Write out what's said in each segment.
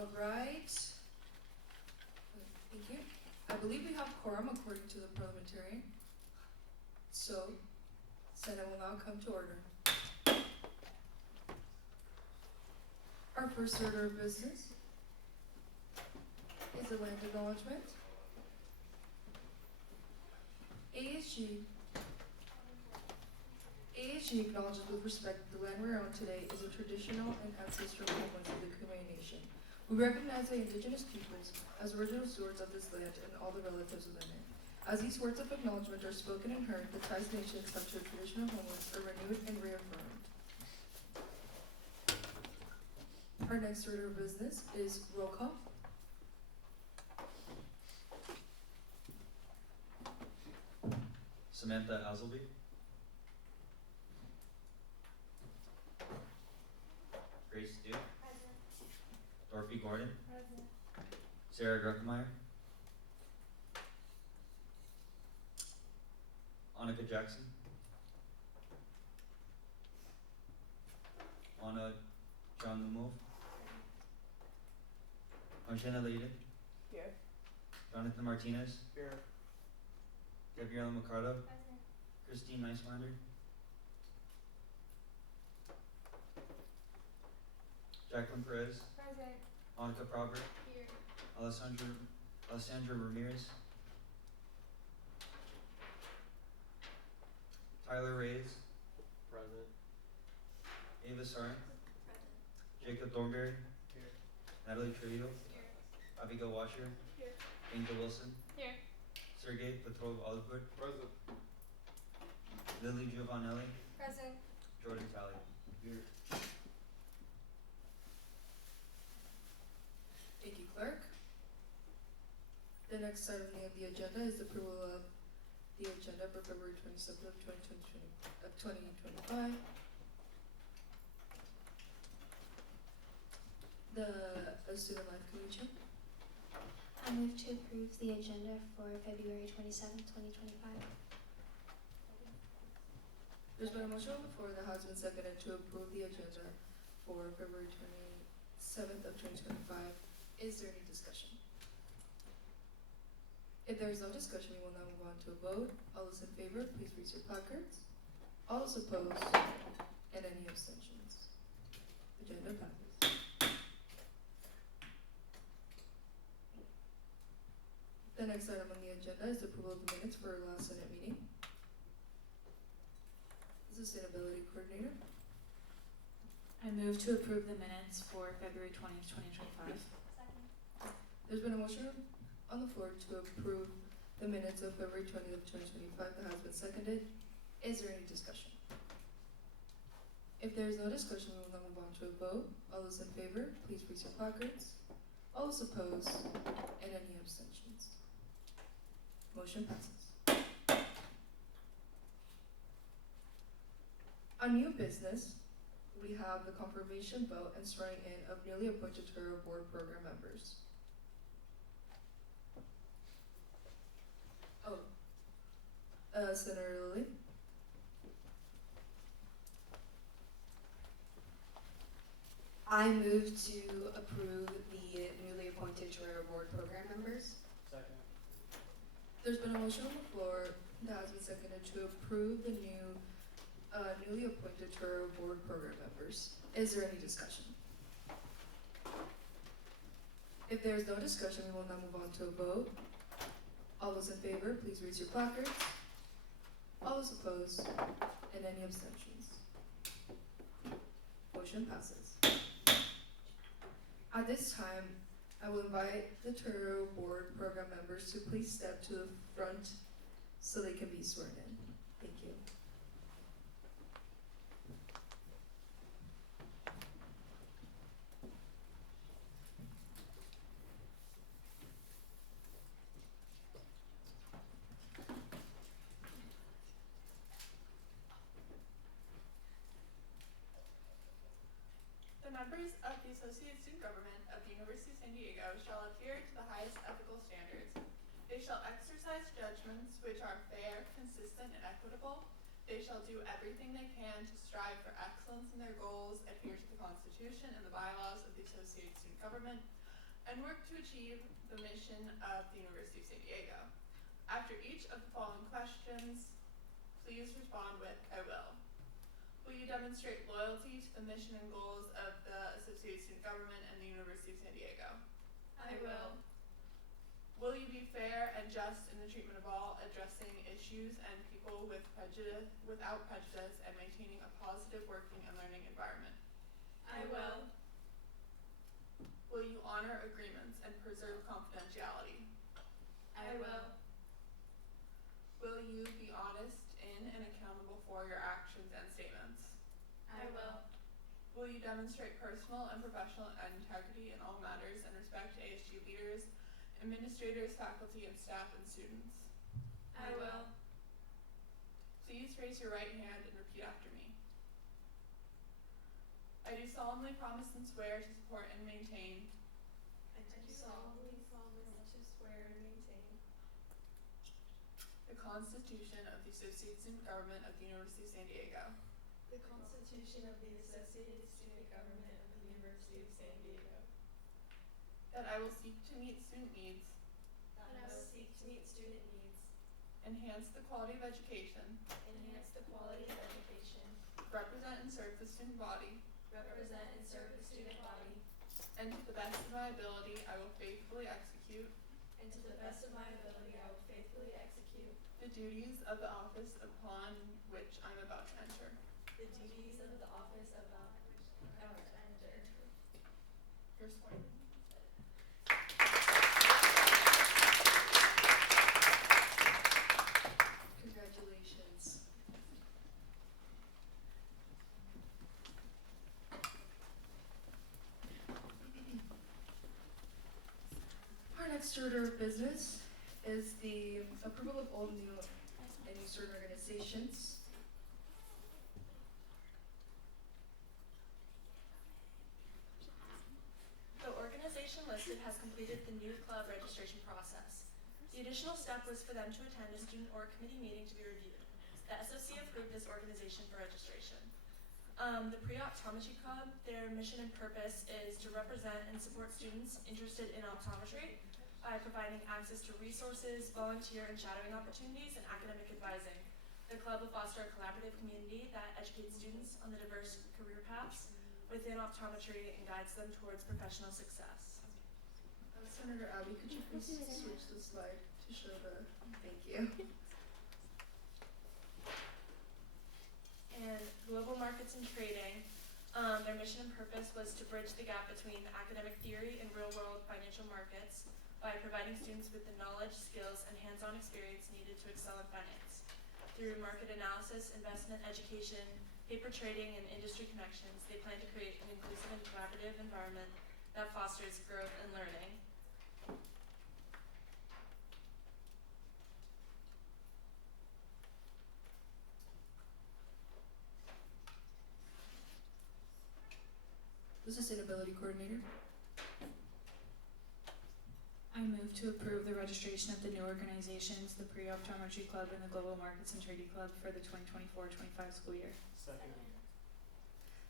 All right. Thank you. I believe we have quorum according to the parliamentarian. So, Senate will now come to order. Our first order of business is the land acknowledgement. ASG acknowledges with respect that the land we are on today is a traditional and ancestral homeland of the Kumeyaay Nation. We recognize the indigenous peoples as original stewards of this land and all the relatives within it. As these words of acknowledgement are spoken and heard, the ties nations have to traditional homelands are renewed and reaffirmed. Our next order of business is roll call. Samantha Haselby. Grace Duke. Present. Dorothy Gordon. Present. Sarah Druckenmeier. Annika Jackson. Anna John Lumov. Anjana Layden. Here. Jonathan Martinez. Here. Gabriela Mercado. Present. Christine Neiswander. Jacqueline Perez. Present. Monica Probert. Here. Alessandra Ramirez. Tyler Reyes. Present. Ava Sarn. Present. Jacob Thornberry. Here. Natalie Trillo. Here. Abigail Washer. Here. Angel Wilson. Here. Sergey Petrov Oliver. Present. Lily Giovanelli. Present. Jordan Talley. Here. Thank you, clerk. The next item on the agenda is the approval of the agenda for February 27th of 2025. The Student Life Commission. I move to approve the agenda for February 27th, 2025. There's been a motion on the floor that has been seconded to approve the agenda for February 27th of 2025. Is there any discussion? If there is no discussion, we will now move on to a vote. All those in favor, please raise your placards. All those opposed, and any abstentions. Agenda passes. The next item on the agenda is the approval of the minutes for our last Senate meeting. The Sustainability Coordinator. I move to approve the minutes for February 20th, 2025. Second. There's been a motion on the floor to approve the minutes of February 20th of 2025 that has been seconded. Is there any discussion? If there is no discussion, we will now move on to a vote. All those in favor, please raise your placards. All those opposed, and any abstentions. Motion passes. On new business, we have the confirmation vote and swearing in of newly appointed Turo Board Program members. Senator Lilly. I move to approve the newly appointed Turo Board Program members. Second. There's been a motion on the floor that has been seconded to approve the newly appointed Turo Board Program members. Is there any discussion? If there is no discussion, we will now move on to a vote. All those in favor, please raise your placards. All those opposed, and any abstentions. Motion passes. At this time, I will invite the Turo Board Program members to please step to the front so they can be sworn in. Thank you. The members of the Associate Student Government of the University of San Diego shall adhere to the highest ethical standards. They shall exercise judgments which are fair, consistent, and equitable. They shall do everything they can to strive for excellence in their goals, adhere to the Constitution and the bylaws of the Associate Student Government, and work to achieve the mission of the University of San Diego. After each of the following questions, please respond with "I will." Will you demonstrate loyalty to the mission and goals of the Associated Student Government and the University of San Diego? I will. Will you be fair and just in the treatment of all, addressing issues and people without prejudice, and maintaining a positive working and learning environment? I will. Will you honor agreements and preserve confidentiality? I will. Will you be honest in and accountable for your actions and statements? I will. Will you demonstrate personal and professional integrity in all matters and respect ASG leaders, administrators, faculty, and staff, and students? I will. Please raise your right hand and repeat after me. I do solemnly promise and swear to support and maintain I do solemnly to swear and maintain the Constitution of the Associated Student Government of the University of San Diego, the Constitution of the Associated Student Government of the University of San Diego, that I will seek to meet student needs, that I will seek to meet student needs, enhance the quality of education, enhance the quality of education, represent and serve the student body, represent and serve the student body, and to the best of my ability, I will faithfully execute and to the best of my ability I will faithfully execute the duties of the office upon which I'm about to enter. the duties of the office of the You're sworn. Congratulations. Our next order of business is the approval of all new and new student organizations. The organization listed has completed the new club registration process. The additional step was for them to attend a student org committee meeting to be reviewed. The SOC approved this organization for registration. The Pre-Optometry Club, their mission and purpose is to represent and support students interested in optometry by providing access to resources, volunteer and shadowing opportunities, and academic advising. The club will foster a collaborative community that educates students on the diverse career paths within optometry and guides them towards professional success. Senator Abby, could you please switch the slide to show the, thank you. And Global Markets and Trading, their mission and purpose was to bridge the gap between academic theory and real-world financial markets by providing students with the knowledge, skills, and hands-on experience needed to excel in finance. Through market analysis, investment education, paper trading, and industry connections, they plan to create an inclusive and collaborative environment that fosters growth and learning. The Sustainability Coordinator. I move to approve the registration of the new organizations, the Pre-Optometry Club and the Global Markets and Trading Club for the 2024-25 school year. Second.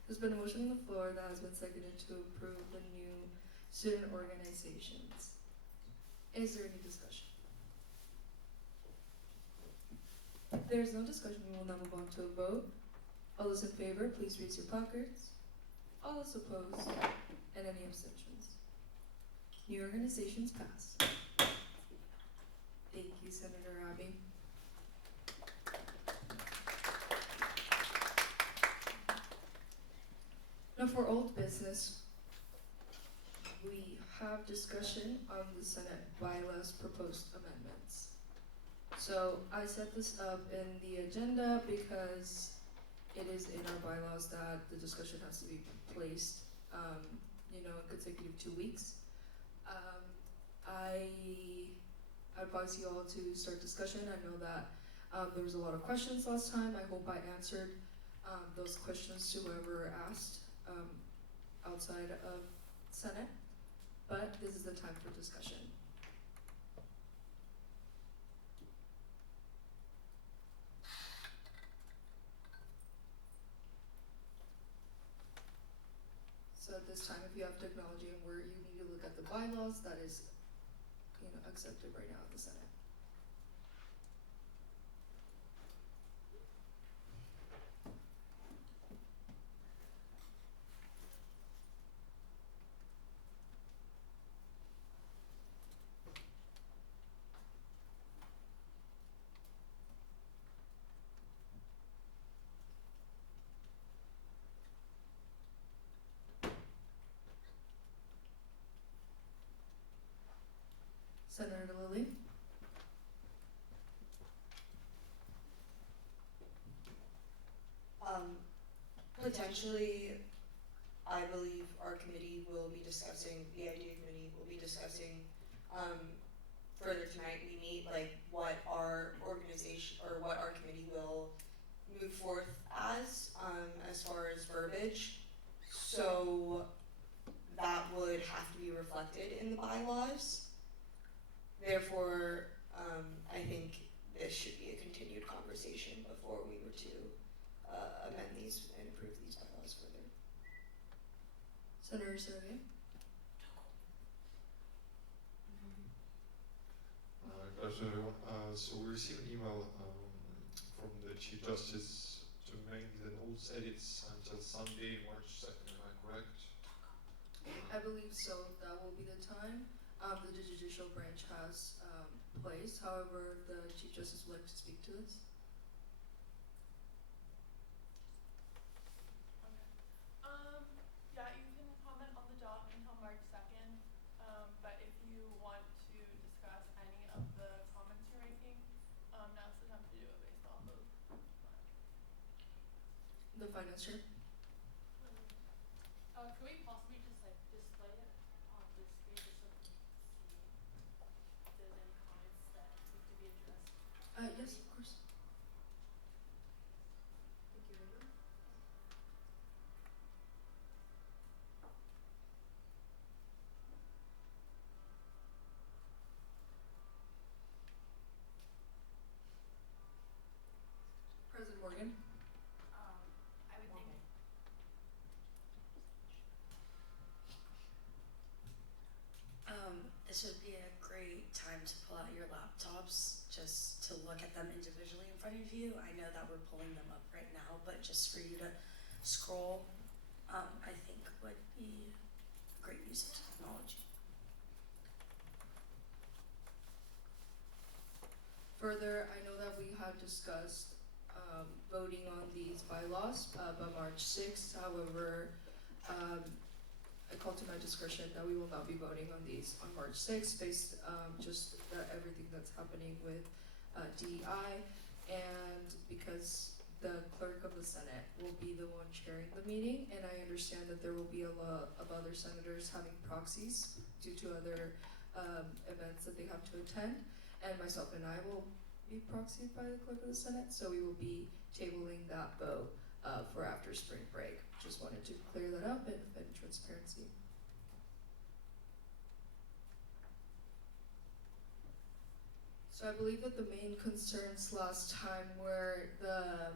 There's been a motion on the floor that has been seconded to approve the new student organizations. Is there any discussion? If there's no discussion, we will now move on to a vote. All those in favor, please raise your placards. All those opposed, and any abstentions. New organizations pass. Thank you, Senator Abby. Now for old business, we have discussion on the Senate bylaws proposed amendments. So I set this up in the agenda because it is in our bylaws that the discussion has to be placed, in consecutive 2 weeks. I advise you all to start discussion. I know that there was a lot of questions last time. I hope I answered those questions to whoever asked outside of Senate, but this is the time for discussion. So at this time, if you have technology and where you need to look look at the bylaws that is, accepted right now in the Senate. Senator Lilly? Potentially, I believe our committee will be discussing, the idea committee will be discussing, further tonight. We meet like what our organization or what our committee will move forth as far as verbiage. So that would have to be reflected in the bylaws. Therefore, I think this should be a continued conversation before we were to amend these and approve these bylaws further. Senator Sergey? Question everyone. So we received an email from the Chief Justice to make the notes edits until Sunday, March 2nd. Am I correct? I believe so. That will be the time. The judicial branch has place. However, the Chief Justice would like to speak to this. Yeah, you can comment on the doc until March 2nd, but if you want to discuss any of the comments you're making, now's the time to do it based off of The finance chair? Could we possibly just like display it on the screen just so we can see if there's any comments that need to be addressed? Yes, of course. Thank you, Ava. President Morgan? I would think This would be a great time to pull out your laptops just to look at them individually in front of you. I know that we're pulling them up right now, but just for you to scroll, I think would be a great use of technology. Further, I know that we had discussed voting on these bylaws by March 6th. However, I call to my discretion that we will not be voting on these on March 6th based just everything that's happening with DEI, and because the clerk of the Senate will be the one chairing the meeting, and I understand that there will be a lot of other senators having proxies due to other events that they have to attend, and myself and I will be proxied by the clerk of the Senate, so we will be tabling that vote for after spring break. Just wanted to clear that up and transparency. So I believe that the main concerns last time were the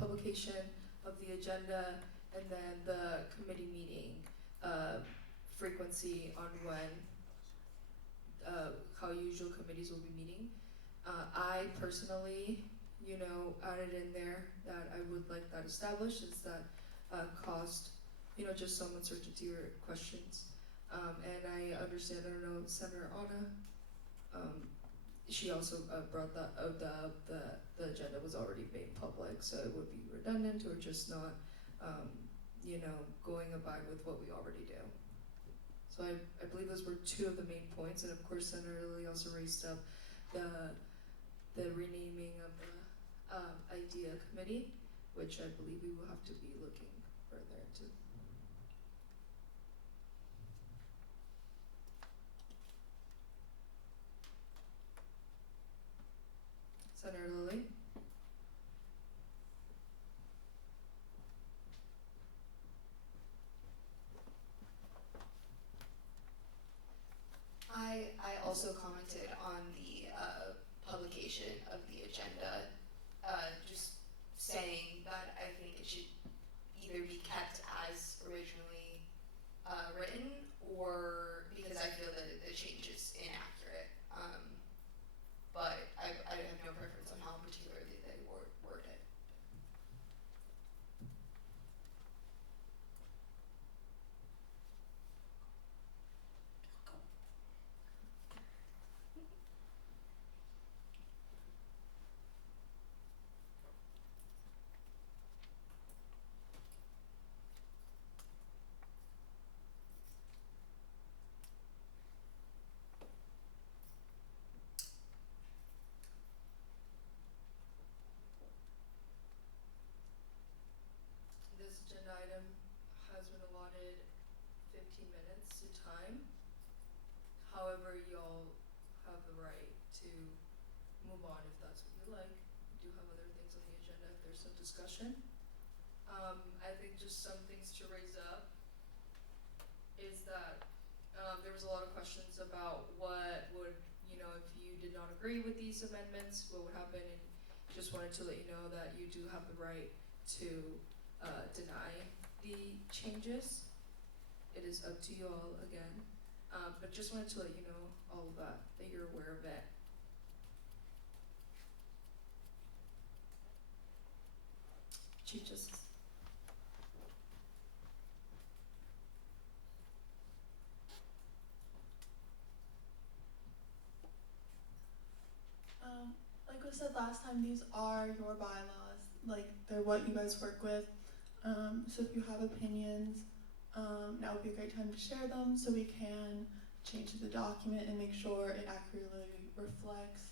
publication of the agenda and then the committee meeting frequency on when how usual committees will be meeting. I personally, added in there that I would like that established is that caused, just some uncertainty or questions. And I understand, I don't know, Senator Anna, she also brought that the agenda was already made public, so it would be redundant or just not, going abide with what we already do. So I believe those were two of the main points, and of course Senator Lilly also raised up the renaming of the IDEA committee, which I believe we will have to be looking further into. Senator Lilly? I also commented on the publication of the agenda, just saying that I think it should either be kept as has been allotted 15 minutes to time. However, y'all have the right to move on if that's what you like. We do have other things on the agenda if there's some discussion. I think just some things to raise up is that there was a lot of questions about what would, if you did not agree with these amendments, what would happen, and just wanted to let you know that you do have the right to deny the changes. It is up to you all again, but just wanted to let you know all of that you're aware of it. Chief Justice. Like we said last time, these are your bylaws. Like, they're what you guys work with. So if you have opinions, now would be a great time to share them so we can change the document and make sure it accurately reflects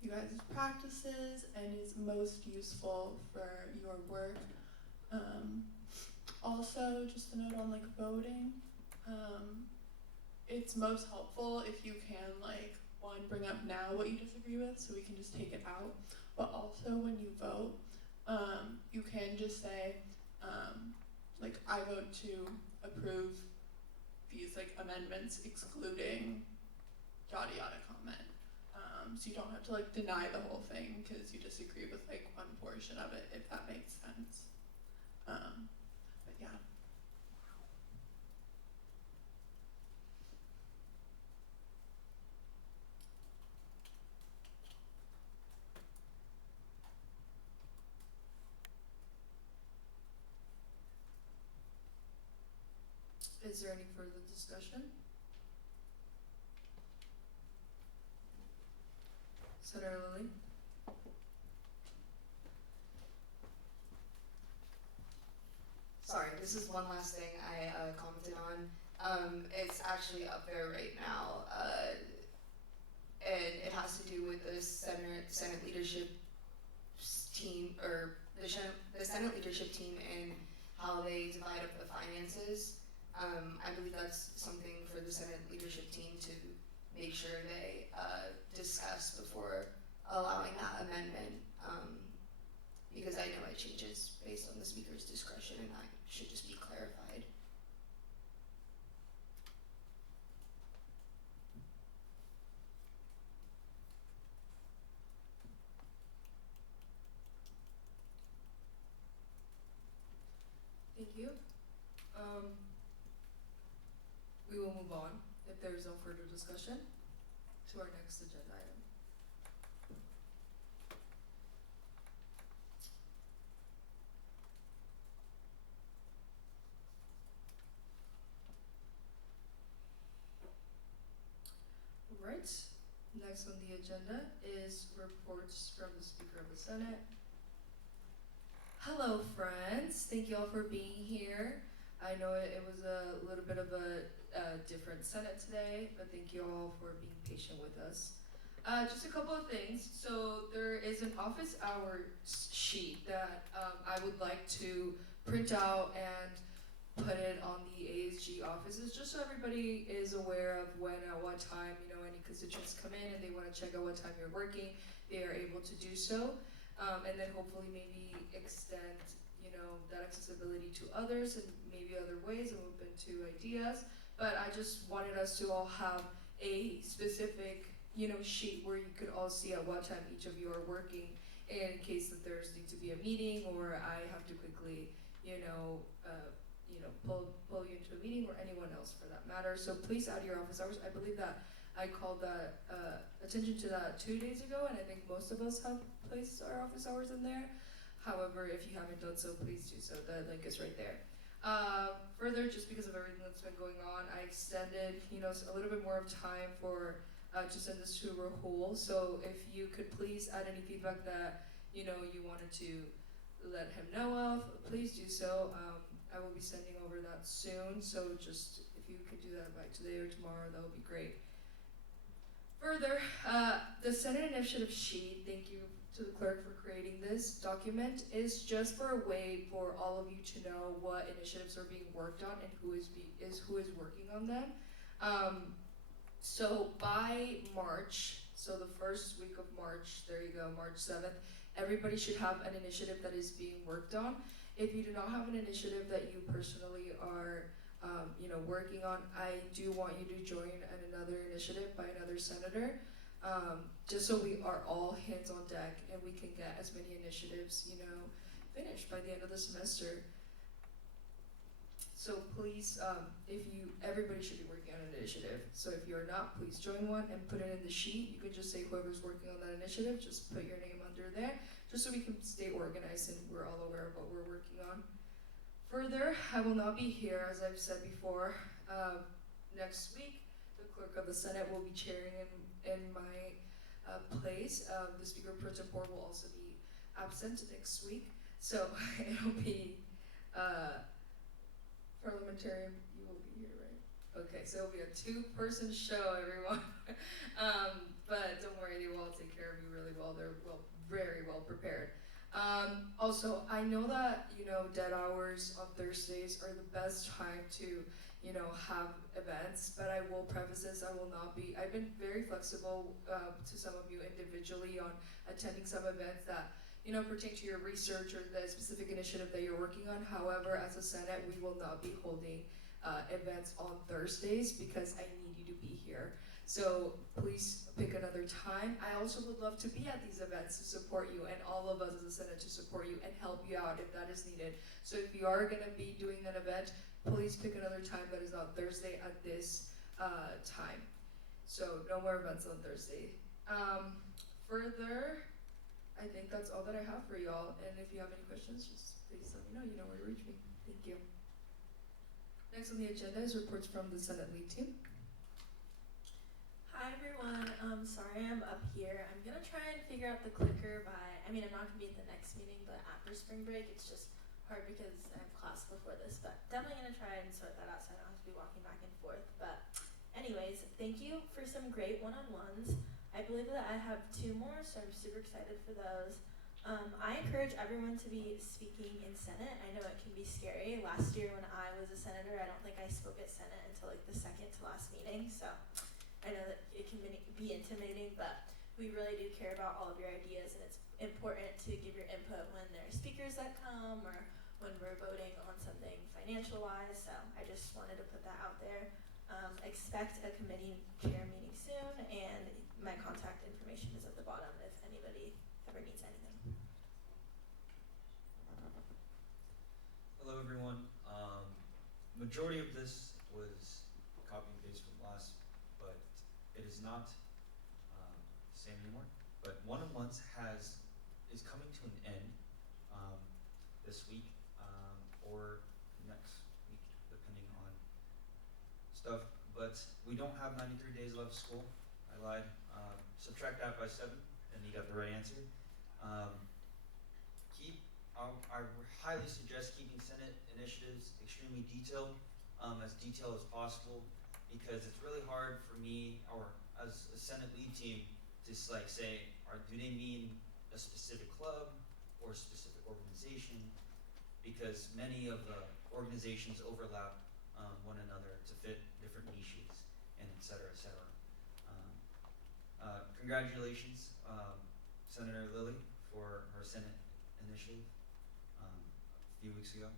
you guys' practices and is most useful for your work. Also, just a note on like voting. It's most helpful if you can one, bring up now what you disagree with so we can just take it out, but also when you vote, you can just say, I vote to approve these amendments excluding yada yada comment. So you don't have to deny the whole thing because you disagree with one portion of it, if that makes sense. But yeah. Is there any further discussion? Senator Lilly? Sorry, this is one last thing I commented on. It's actually up there right now, and it has to do with the Senate leadership team, or the Senate leadership team, and how they divide up the finances. I believe that's something for the Senate leadership team to make sure they discuss before allowing that amendment, because I know it changes based on the speaker's discretion, and that should just be clarified. Thank you. We will move on, if there is no further discussion, to our next agenda item. Right, next on the agenda is reports from the Speaker of the Senate. Hello friends, thank you all for being here. I know it was a little bit of a different Senate today, but thank you all for being patient with us. Just a couple of things. So there is an office hours sheet that I would like to print out and put it on the ASG offices, just so everybody is aware of when, at what time, any constituents come in and they want to check out what time you're working, they are able to do so. And then hopefully maybe extend, that accessibility to others and maybe other ways. I'm open to ideas, but I just wanted us to all have a specific, sheet where you could all see at what time each of you are working, in case that there's need to be a meeting or I have to quickly, pull you into a meeting, or anyone else for that matter. So please add your office hours. I believe that I called that attention to that 2 days ago, and I think most of us have placed our office hours in there. However, if you haven't done so, please do so. The link is right there. Further, just because of everything that's been going on, I extended, a little bit more of time for to send this to Rahul. So if you could please add any feedback that you wanted to let him know of, please do so. I will be sending over that soon. So just if you could do that by today or tomorrow, that would be great. Further, the Senate initiative sheet, thank you to the clerk for creating this document is just for a way for all of you to know what initiatives are being worked on and who is working on them. So by March, so the first week of March, there you go, March 7th, everybody should have an initiative that is being worked on. If you do not have an initiative that you personally are working on, I do want you to join another initiative by another senator, just so we are all hands on deck and we can get as many initiatives, finished by the end of the semester. So please, everybody should be working on an initiative. So if you're not, please join one and put it in the sheet. You can just say whoever's working on that initiative, just put your name under there, just so we can stay organized and we're all aware of what we're working on. Further, I will not be here, as I've said before. Next week, the clerk of the Senate will be chairing in my place. The Speaker Pro Tempore will also be absent next week, so it'll be parliamentarian. You will be here, right? Okay, so it'll be a two-person show, everyone. But don't worry, they will all take care of you really well. They're very well prepared. Also, I know that, dead hours on Thursdays are the best time to, have events, but I will preface this, I've been very flexible to some of you individually on attending some events that, pertain to your research or the specific initiative that you're working on. However, as a Senate, we will not be holding events on Thursdays because I need you to be here. So please pick another time. I also would love to be at these events to support you and all of us as a Senate to support you and help you out if that is needed. So if you are going to be doing an event, please pick another time that is not Thursday at this time. So no more events on Thursday. Further, I think that's all that I have for y'all. And if you have any questions, just please let me know. You know where to reach me. Thank you. Next on the agenda is reports from the Senate lead team. Hi everyone, sorry I'm up here. I'm gonna try and figure out the clicker I'm not gonna be at the next meeting, but after spring break, it's just hard because I have class before this, but definitely gonna try and sort that out so I don't have to be walking back and forth. But anyways, thank you for some great one-on-ones. I believe that I have 2 more, so I'm super excited for those. I encourage everyone to be speaking in Senate. I know it can be scary. Last year when I was a senator, I don't think I spoke at Senate until the second to last meeting, so I know that it can be intimidating, but we really do care about all of your ideas, and it's important to give your input when there are speakers that come or when we're voting on something financial-wise, so I just wanted to put that out there. Expect a committee chair meeting soon, and my contact information is at the bottom if anybody ever needs anything. Hello everyone. Majority of this was copy and paste from last, but it is not the same anymore. But one-on-ones is coming to an end this week or next week, depending on stuff. But we don't have 93 days left of school. I lied. Subtract that by 7, and you got the right answer. I highly suggest keeping Senate initiatives extremely detailed, as detailed as possible, because it's really hard for me, or as a Senate lead team, to say, do they mean a specific club or a specific organization? Because many of the organizations overlap one another to fit different niches, and et cetera, et cetera. Congratulations, Senator Lilly, for her Senate initiative a few weeks ago.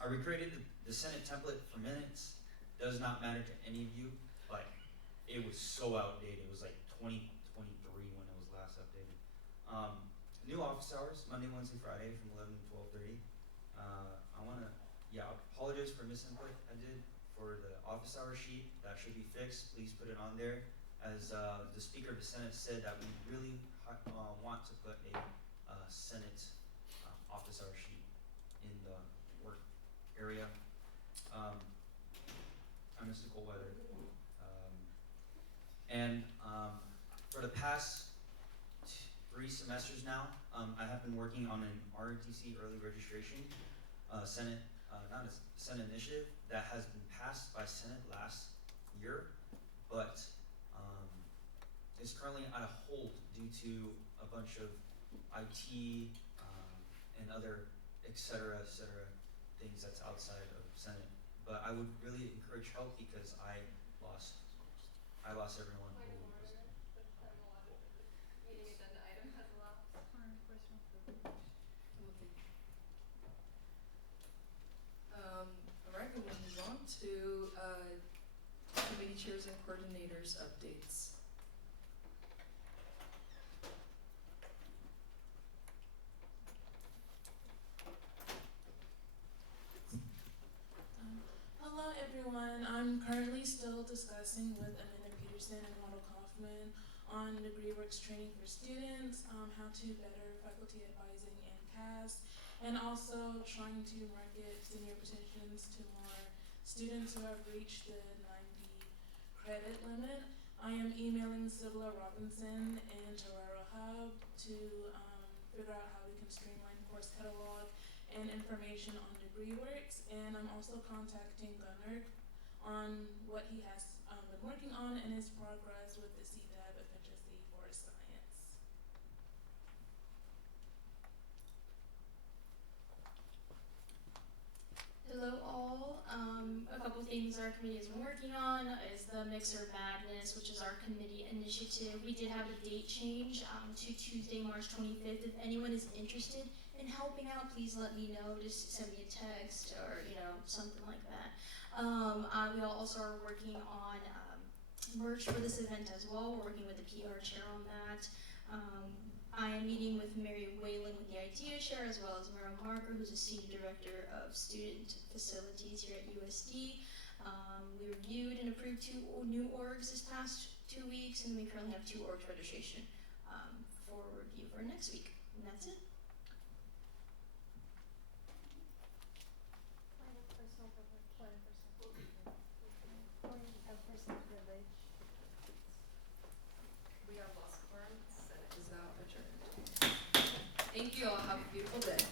I recreated the Senate template for minutes. Does not matter to any of you, but it was so outdated. It was 2023 when it was last updated. New office hours, Monday, Wednesday, Friday from 11 to 12:30. Apologize for misinput I did for the office hour sheet. That should be fixed. Please put it on there. As the Speaker of the Senate said, that we really want to put a Senate office hour sheet in the work area. I miss the cold weather. For the past 3 semesters now, I have been working on an ROTC early registration not a Senate initiative that has been passed by Senate last year, but is currently on a hold due to a a bunch of IT, and other et cetera, things that's outside of Senate. But I would really encourage help because I lost everyone Point who of was. order, the meeting agenda item has elapsed. Okay. Alright, we will move on to, committee chairs and coordinators updates. Hello everyone, I'm currently still discussing with Amanda Peterson and Waddle Kaufman on degree works training for students, how to better faculty advising and CAS, and also trying to market senior positions to more students who have reached the 90 credit limit. I am emailing Sybilla Robinson and Torero Hub to figure out how we can streamline course catalog and information on degree works, and I'm also contacting Gunnar on what he has been working on and his progress with the CDEB efficiency for science. Hello all. A couple things our committee has been working on is the Mixer Madness, which is our committee initiative. We did have a date change to Tuesday, March 25th. If anyone is interested in helping out, please let me know. Just send me a text or something like that. We also are working on merch for this event as well. We're working with the PR chair on that. I am meeting with Mary Whalen with the idea chair, as well as Merrill Marker, who's a senior director of student facilities here at USD. We reviewed and approved 2 new orgs this past 2 weeks, and we currently have 2 orgs registration for review for next week. And that's it. Point of personal privilege. Point of personal privilege. We have lost quorum, Senate is now adjourned. Thank you all, have a beautiful day.